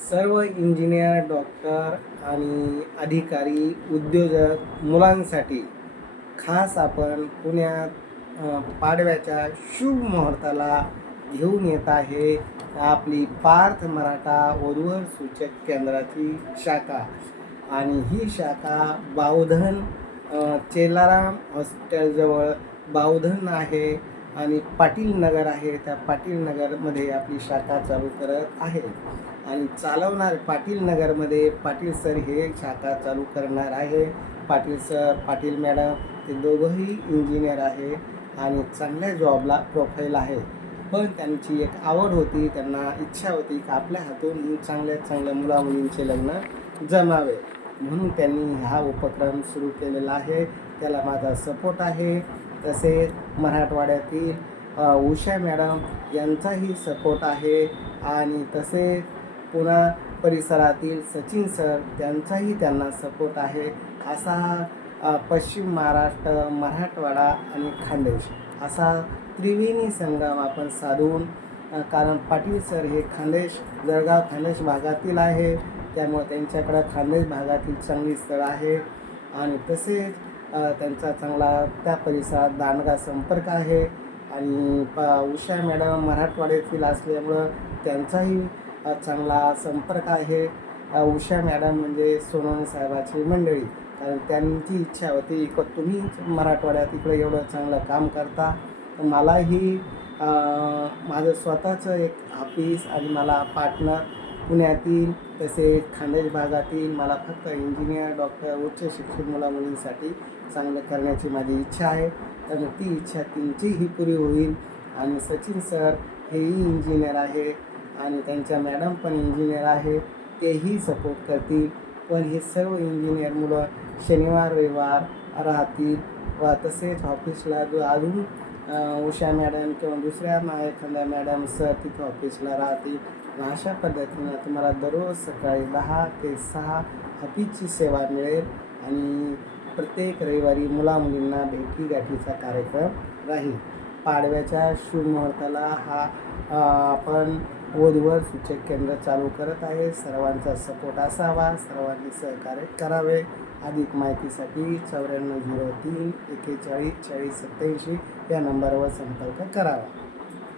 सर्व engineer, doctor आणि अधिकारी, उद्योजक मुलांसाठी खास आपण पुण्यात पाडव्याच्या शुभ मुहूर्ताला घेऊन येत आहे आपली पार्थ मराठा वधूवर सूचक केंद्राची शाखा. आणि ही शाखा बावधन चेलाराम हॉस्पिटलजवळ बावधन आहे आणि पाटील नगर आहे. त्या पाटील नगरमध्ये आपली शाखा चालू करत आहे आणि चालवणार पाटील नगरमध्ये पाटील सर हे शाखा चालू करणार आहे. पाटील सर, पाटील मॅडम ते दोघंही इंजिनियर आहे आणि चांगल्या जॉबला प्रोफाईल आहे. पण त्यांची एक आवड होती, त्यांना इच्छा होती की आपल्या हातून ही चांगल्यात चांगल्या मुलामुलींचे लग्न जमावे, म्हणून त्यांनी हा उपक्रम सुरू केलेला आहे. त्याला माझा सपोर्ट आहे. तसेच मराठवाड्यातील उषा मॅडम यांचाही सपोर्ट आहे आणि तसेच पुणा परिसरातील सचिन सर त्यांचाही त्यांना सपोर्ट आहे. असा पश्चिम महाराष्ट्र, मराठवाडा आणि खानदेश असा त्रिवेणी संगम आपण साधून, कारण पाटील सर हे खानदेश, जळगाव खानदेश भागातील आहे, त्यामुळे त्यांच्याकडं खानदेश भागातील चांगली स्थळं आहे आणि तसेच त्यांचा चांगला त्या परिसरात दांडगा संपर्क आहे. आणि उषा मॅडम मराठवाड्यातील असल्यामुळं त्यांचाही चांगला संपर्क आहे. उषा मॅडम म्हणजे सोनवणे साहेबाची मंडळी, कारण त्यांची इच्छा होती की तुम्ही मराठवाड्यात इकडे एवढं चांगलं काम करता, तर मलाही माझं स्वतःचं एक ऑफिस आणि मला पार्टनर पुण्यातील तसेच खानदेश भागातील मला फक्त इंजिनियर, डॉक्टर, उच्च शिक्षित मुलामुलींसाठी चांगलं करण्याची माझी इच्छा आहे. तर ती इच्छा त्यांचीही पुरी होईल. आणि सचिन सर हेही इंजिनियर आहे आणि त्यांच्या मॅडम पण इंजिनियर आहे, तेही सपोर्ट करतील. पण हे सर्व इंजिनियर मुलं शनिवार रविवार राहतील व तसेच ऑफिसला जो अजून उषा मॅडम किंवा दुसऱ्या एखाद्या मॅडम सर तिथं ऑफिसला राहतील. अशा पद्धतीनं तुम्हाला दररोज सकाळी 10 ते 6 ऑफिसची सेवा मिळेल आणि प्रत्येक रविवारी मुलामुलींना भेटीगाठीचा कार्यक्रम राहील. पाडव्याच्या शुभ मुहूर्ताला हा आपण वधूवर सूचक केंद्र चालू करत आहे. सर्वांचा सपोर्ट असावा, सर्वांनी सहकार्य करावे. अधिक माहितीसाठी 9403 41 40 87 या नंबरवर संपर्क करावा.